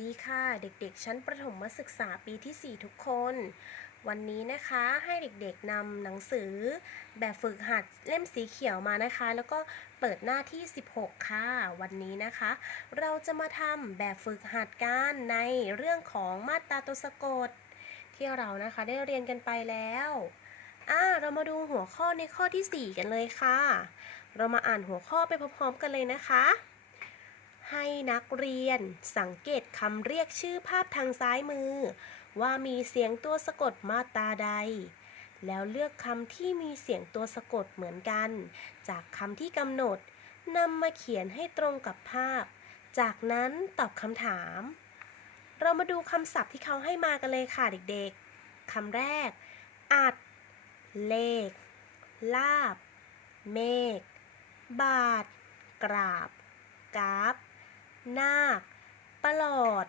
ดีค่ะเด็กๆ ชั้นประถมศึกษาปีที่ 4 ทุกคน วันนี้นะคะให้เด็กๆนำหนังสือ แบบฝึกหัดเล่มสีเขียวมานะคะ แล้วก็เปิดหน้าที่ 16 ค่ะ วันนี้นะคะ เราจะมาทำแบบฝึกหัดกันในเรื่องของมาตราตัวสะกด ที่เรานะคะได้เรียนกันไปแล้วอ่าเรามาดูหัวข้อในข้อที่ 4 กันเลยค่ะ เรามาอ่านหัวข้อไปพร้อมๆกันเลยนะคะ ให้นักเรียนสังเกตคำเรียกชื่อภาพทางซ้ายมือ ว่ามีเสียงตัวสะกดมาตราใด แล้วเลือกคำที่มีเสียงตัวสะกดเหมือนกัน จากคำที่กำหนดนำมาเขียนให้ตรงกับภาพ จากนั้นตอบคำถาม เรามาดูคำศัพท์ที่เขาให้มากันเลยค่ะเด็กๆคำแรก อัด เลข ลาบ เมฆบาท กราบกราฟ นาค ประหลอด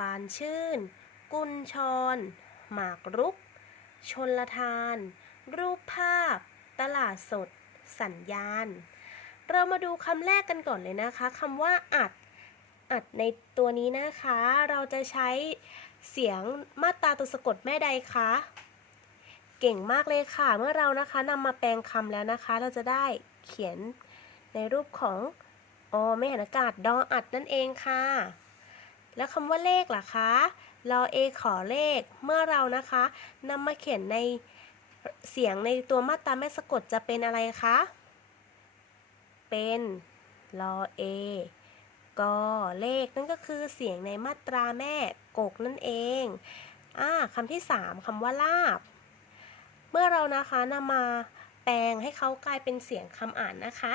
บานชื่น กุญชร หมากรุก ชนละทาน รูปภาพ ตลาดสด สัญญาณ เรามาดูคำแรกกันก่อนเลยนะคะคำว่าอัด อัดในตัวนี้นะคะ เราจะใช้เสียงมาตราตัวสะกดแม่ใดคะเก่งมากเลยค่ะ เมื่อเรานะคะนำมาแปลงคำแล้วนะคะ เราจะได้เขียนในรูปของ อ๋อไม่หันอากาศดออัดนั่นเองค่ะ แล้วคำว่าเลขล่ะคะรอเอขอเลขเมื่อเรานะคะนำมาเขียนในเสียงในตัวมาตราแม่สะกดจะเป็นอะไรคะ เป็นรอเอกอเลขนั่นก็คือเสียงในมาตราแม่กกนั่นเองอ่าคำที่สามคำว่าลาบ เมื่อเรานะคะนำมาแปลงให้เขากลายเป็นเสียงคำอ่านนะคะ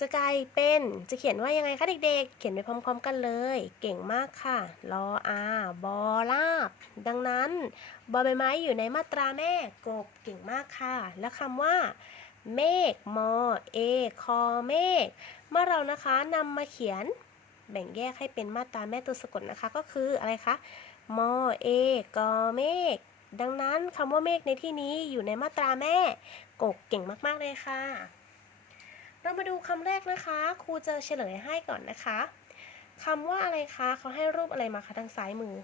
จะกลายเป็นจะเขียนว่ายังไงคะเด็กๆ เขียนไปพร้อมๆกันเลย เก่งมากค่ะรออาบอลาบ ดังนั้นบอใบไม้อยู่ในมาตราแม่กบเก่งมากค่ะ และคำว่า เมฆมอเอคอเมฆเมื่อเรานะคะนำมาเขียนแบ่งแยกให้เป็นมาตราแม่ตัวสะกดนะคะ ก็คืออะไรคะมอเอกอเมฆดังนั้นคำว่าเมฆในที่นี้อยู่ในมาตราแม่กกเก่งมากๆเลยค่ะ เรามาดูคำแรกนะคะ ครูจะเฉลยให้ก่อนนะคะคำว่าอะไรคะเขาให้รูปอะไรมาคะทางซ้ายมือ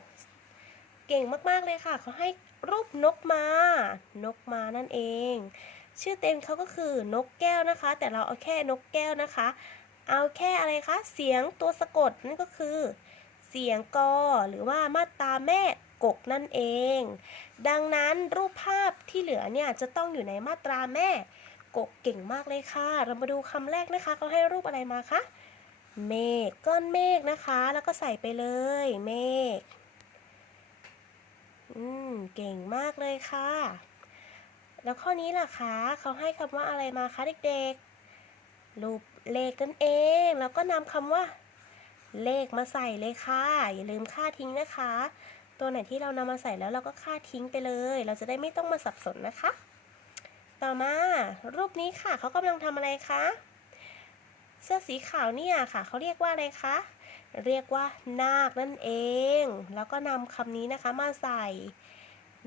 เก่งมากๆเลยค่ะ เขาให้รูปนกมา นกมานั่นเอง ชื่อเต็มเขาก็คือนกแก้วนะคะ แต่เราเอาแค่นกแก้วนะคะ เอาแค่อะไรคะ เสียงตัวสะกดนั่นก็คือ เสียงกอหรือว่ามาตราแม่กกนั่นเอง ดังนั้นรูปภาพที่เหลือเนี่ยจะต้องอยู่ในมาตราแม่ กกเก่งมากเลยค่ะ เรามาดูคำแรกนะคะเขาให้รูปอะไรมาคะ เมฆก้อนเมฆนะคะ แล้วก็ใส่ไปเลย เมฆอืมเก่งมากเลยค่ะ แล้วข้อนี้ล่ะคะเขาให้คำว่าอะไรมาคะเด็กๆ รูปเลขนั่นเอง แล้วก็นำคำว่า เลขมาใส่เลยค่ะ อย่าลืมค่าทิ้งนะคะ ตัวไหนที่เรานำมาใส่แล้วเราก็ค่าทิ้งไปเลย เราจะได้ไม่ต้องมาสับสนนะคะ ต่อมารูปนี้ค่ะเขากำลังทำอะไรคะ เสื้อสีขาวเนี่ยค่ะเขาเรียกว่าอะไรคะ เรียกว่านาคนั่นเอง แล้วก็นำคำนี้นะคะมาใส่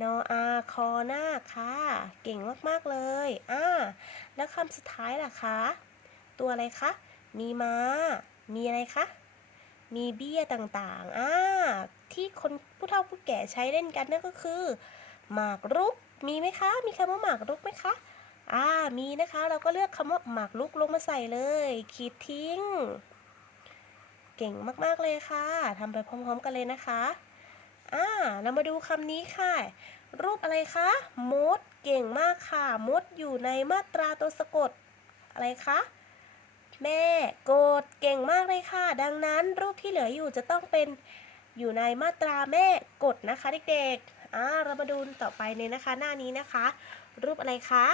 นออาคอนาคค่ะ เก่งมาก ๆ เลยอ่าแล้วคำสุดท้ายล่ะคะ ตัวอะไรคะ มีม้า มีอะไรคะ มีเบี้ยต่างๆอ่าที่คนผู้เฒ่าผู้แก่ใช้เล่นกันนั่นก็คือ หมากรุกมีไหมคะ มีคำว่าหมากรุกไหมคะอ่ามีนะคะ เราก็เลือกคำว่าหมากรุกลงมาใส่เลยขีดทิ้ง เก่งมากๆเลยค่ะทำไปพร้อม ๆ กันเลยนะคะอ่าเรามาดูคำนี้ค่ะ รูปอะไรคะมดเก่งมากค่ะมดอยู่ในมาตราตัวสะกด อะไรคะแม่โกดเก่งมากเลยค่ะ ดังนั้นรูปที่เหลืออยู่จะต้องเป็นอยู่ในมาตราแม่กดนะคะเด็กๆ อ่าเรามาดูต่อไปในนะคะ หน้านี้นะคะ รูปอะไรคะ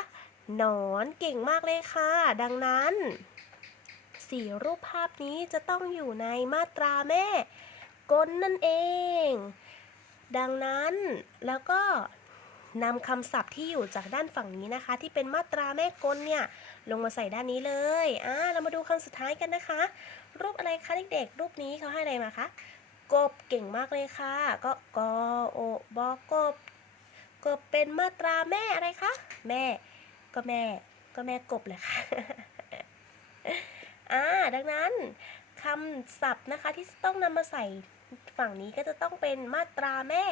หนอนเก่งมากเลยค่ะ ดังนั้นสี่รูปภาพนี้จะต้องอยู่ในมาตราแม่กลนั่นเอง ดังนั้นแล้วก็นำคำศัพท์ที่อยู่จากด้านฝั่งนี้นะคะ ที่เป็นมาตราแม่กลเนี่ยลงมาใส่ด้านนี้เลยอ่าเรามาดูคำสุดท้ายกันนะคะ รูปอะไรคะเด็กๆ รูปนี้เขาให้อะไรมาคะ กบเก่งมากเลยค่ะ ก็กอโอบอกบกบเป็นมาตราแม่อะไรคะแม่ ก็แม่ ก็แม่กบแหละค่ะอ่าดังนั้นคำศัพท์นะคะที่ต้องนำมาใส่ฝั่งนี้ก็จะต้องเป็นมาตราแม่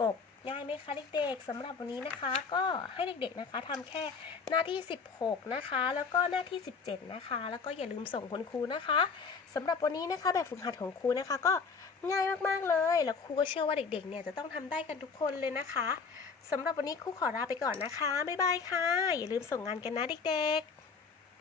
กบ ง่ายไหมคะเด็กๆสำหรับวันนี้นะคะก็ให้เด็กๆนะคะทำแค่หน้าที่ 16 นะคะ แล้วก็หน้าที่ 17 นะคะ แล้วก็อย่าลืมส่งคุณครูนะคะสำหรับวันนี้นะคะแบบฝึกหัดของครูนะคะ ก็ง่ายมากๆเลย แล้วครูก็เชื่อว่าเด็กๆเนี่ยจะต้องทำได้กันทุกคนเลยนะคะสำหรับวันนี้ครูขอลาไปก่อนนะคะบ๊ายบายค่ะ อย่าลืมส่งงานกันนะเด็กๆ